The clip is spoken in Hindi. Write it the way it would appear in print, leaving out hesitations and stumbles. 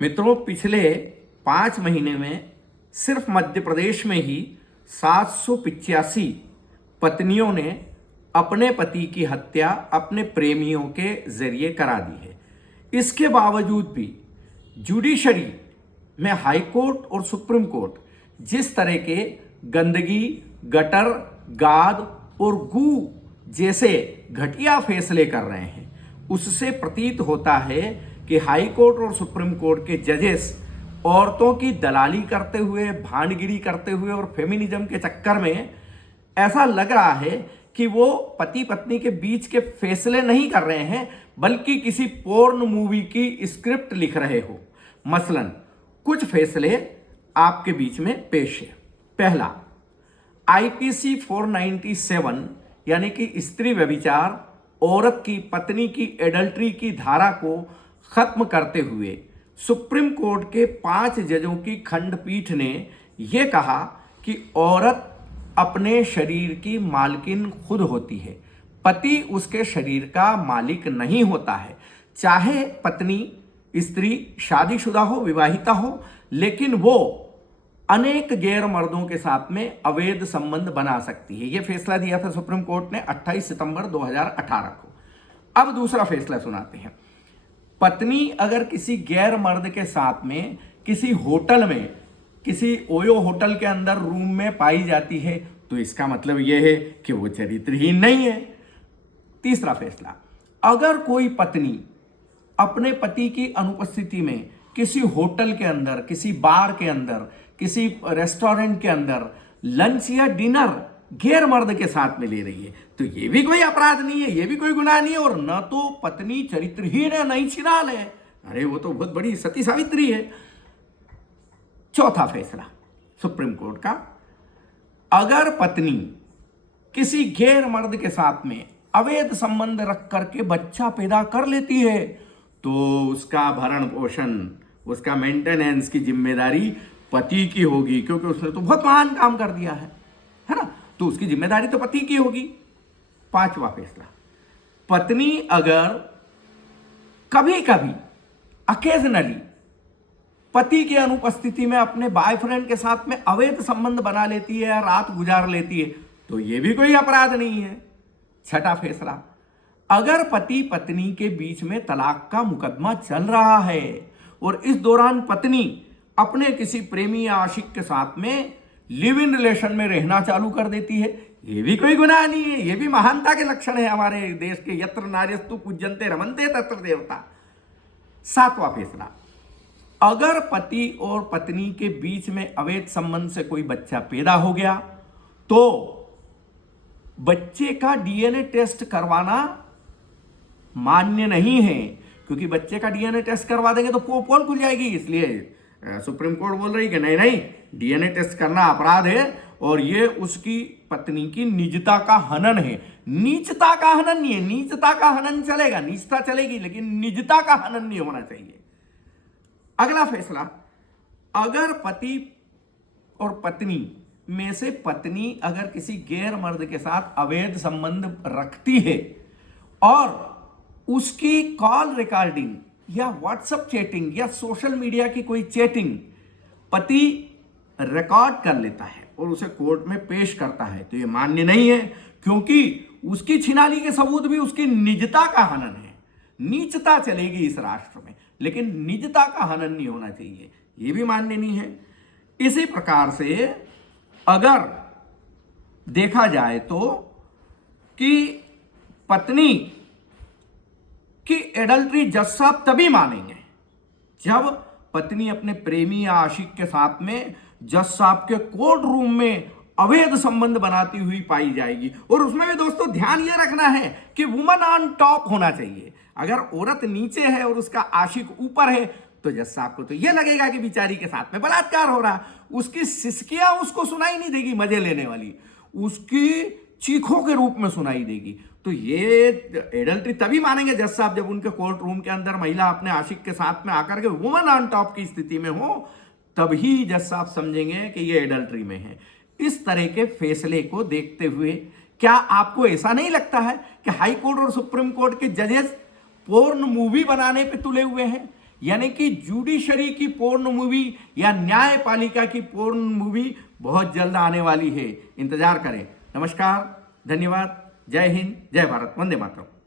मित्रों, पिछले 5 महीने में सिर्फ मध्य प्रदेश में ही 785 पत्नियों ने अपने पति की हत्या अपने प्रेमियों के जरिए करा दी है। इसके बावजूद भी जुडिशरी में हाई कोर्ट और सुप्रीम कोर्ट जिस तरह के गंदगी, गटर, गाद और गू जैसे घटिया फैसले कर रहे हैं, उससे प्रतीत होता है कि हाई कोर्ट और सुप्रीम कोर्ट के जजेस औरतों की दलाली करते हुए, भांडगिरी करते हुए और फेमिनिज्म के चक्कर में ऐसा लग रहा है कि वो पति पत्नी के बीच के फैसले नहीं कर रहे हैं, बल्कि किसी पोर्न मूवी की स्क्रिप्ट लिख रहे हो। मसलन कुछ फैसले आपके बीच में पेश है। पहला, आईपीसी 497 यानी कि स्त्री व्यभिचार, औरत की पत्नी की एडल्ट्री की धारा को खत्म करते हुए सुप्रीम कोर्ट के 5 जजों की खंडपीठ ने यह कहा कि औरत अपने शरीर की मालकिन खुद होती है, पति उसके शरीर का मालिक नहीं होता है। चाहे पत्नी स्त्री शादीशुदा हो, विवाहिता हो, लेकिन वो अनेक गैर मर्दों के साथ में अवैध संबंध बना सकती है। यह फैसला दिया था सुप्रीम कोर्ट ने 28 सितंबर 2018 को। अब दूसरा फैसला सुनाते हैं। पत्नी अगर किसी गैर मर्द के साथ में किसी होटल में, किसी ओयो होटल के अंदर रूम में पाई जाती है, तो इसका मतलब यह है कि वो चरित्रहीन नहीं है। तीसरा फैसला, अगर कोई पत्नी अपने पति की अनुपस्थिति में किसी होटल के अंदर, किसी बार के अंदर, किसी रेस्टोरेंट के अंदर लंच या डिनर गैर मर्द के साथ में ले रही है, तो ये भी कोई अपराध नहीं है, ये भी कोई गुनाह नहीं है, और न तो पत्नी चरित्रहीन है, नहीं छिनाल है। अरे वो तो बहुत बड़ी सती सावित्री है। चौथा फैसला सुप्रीम कोर्ट का, अगर पत्नी किसी गैर मर्द के साथ में अवैध संबंध रख करके बच्चा पैदा कर लेती है, तो उसका भरण पोषण, उसका मेंटेनेंस की जिम्मेदारी पति की होगी, क्योंकि उसने तो बहुत महान काम कर दिया है ना, तो उसकी जिम्मेदारी तो पति की होगी। पांचवा फैसला, पत्नी अगर कभी कभी अकेजनली पति की अनुपस्थिति में अपने बॉयफ्रेंड के साथ में अवैध संबंध बना लेती है या रात गुजार लेती है, तो यह भी कोई अपराध नहीं है। छठा फैसला, अगर पति पत्नी के बीच में तलाक का मुकदमा चल रहा है और इस दौरान पत्नी अपने किसी प्रेमी या आशिक के साथ में लिव इन रिलेशन में रहना चालू कर देती है, यह भी कोई गुनाह नहीं है, यह भी महानता के लक्षण है हमारे देश के। यत्र नार्यस्तु पूज्यन्ते रमन्ते तत्र देवता। सातवां फैसला, अगर पति और पत्नी के बीच में अवैध संबंध से कोई बच्चा पैदा हो गया, तो बच्चे का डीएनए टेस्ट करवाना मान्य नहीं है, क्योंकि बच्चे का डीएनए टेस्ट करवा देंगे तो पोल खुल जाएगी। इसलिए सुप्रीम कोर्ट बोल रही कि नहीं नहीं, डीएनए टेस्ट करना अपराध है और ये उसकी पत्नी की निजता का हनन है। नीचता का हनन नहीं है, नीचता का हनन चलेगा, नीचता चलेगी, लेकिन निजता का हनन नहीं होना चाहिए। अगला फैसला, अगर पति और पत्नी में से पत्नी अगर किसी गैर मर्द के साथ अवैध संबंध रखती है और उसकी कॉल रिकॉर्डिंग या व्हाट्सएप चैटिंग या सोशल मीडिया की कोई चैटिंग पति रिकॉर्ड कर लेता है और उसे कोर्ट में पेश करता है, तो यह मान्य नहीं है, क्योंकि उसकी छिनाली के सबूत भी उसकी निजता का हनन है। नीचता चलेगी इस राष्ट्र में, लेकिन निजता का हनन नहीं होना चाहिए, यह भी मान्य नहीं है। इसी प्रकार से अगर देखा जाए तो कि पत्नी कि एडल्ट्री जज साहब तभी मानेंगे जब पत्नी अपने प्रेमी या आशिक के साथ में जज साहब के कोर्ट रूम में अवैध संबंध बनाती हुई पाई जाएगी। और उसमें भी दोस्तों ध्यान यह रखना है कि वुमन ऑन टॉप होना चाहिए। अगर औरत नीचे है और उसका आशिक ऊपर है, तो जज साहब को तो यह लगेगा कि बेचारी के साथ में बलात्कार हो रहा, उसकी सिसकियां उसको सुनाई नहीं देगी मजे लेने वाली, उसकी चीखों के रूप में सुनाई देगी। तो ये एडल्ट्री तभी मानेंगे जज साहब जब उनके कोर्ट रूम के अंदर महिला अपने आशिक के साथ में आकर के वुमन ऑन टॉप की स्थिति में हो, तभी जज साहब समझेंगे कि ये एडल्ट्री में है। इस तरह के फैसले को देखते हुए क्या आपको ऐसा नहीं लगता है कि हाई कोर्ट और सुप्रीम कोर्ट के जजेस पोर्न मूवी बनाने पे तुले हुए हैं? यानी कि जुडिशरी की पोर्न मूवी या न्यायपालिका की पोर्न मूवी बहुत जल्द आने वाली है, इंतजार करें। नमस्कार, धन्यवाद, जय हिंद, जय भारत, वंदे मातरम।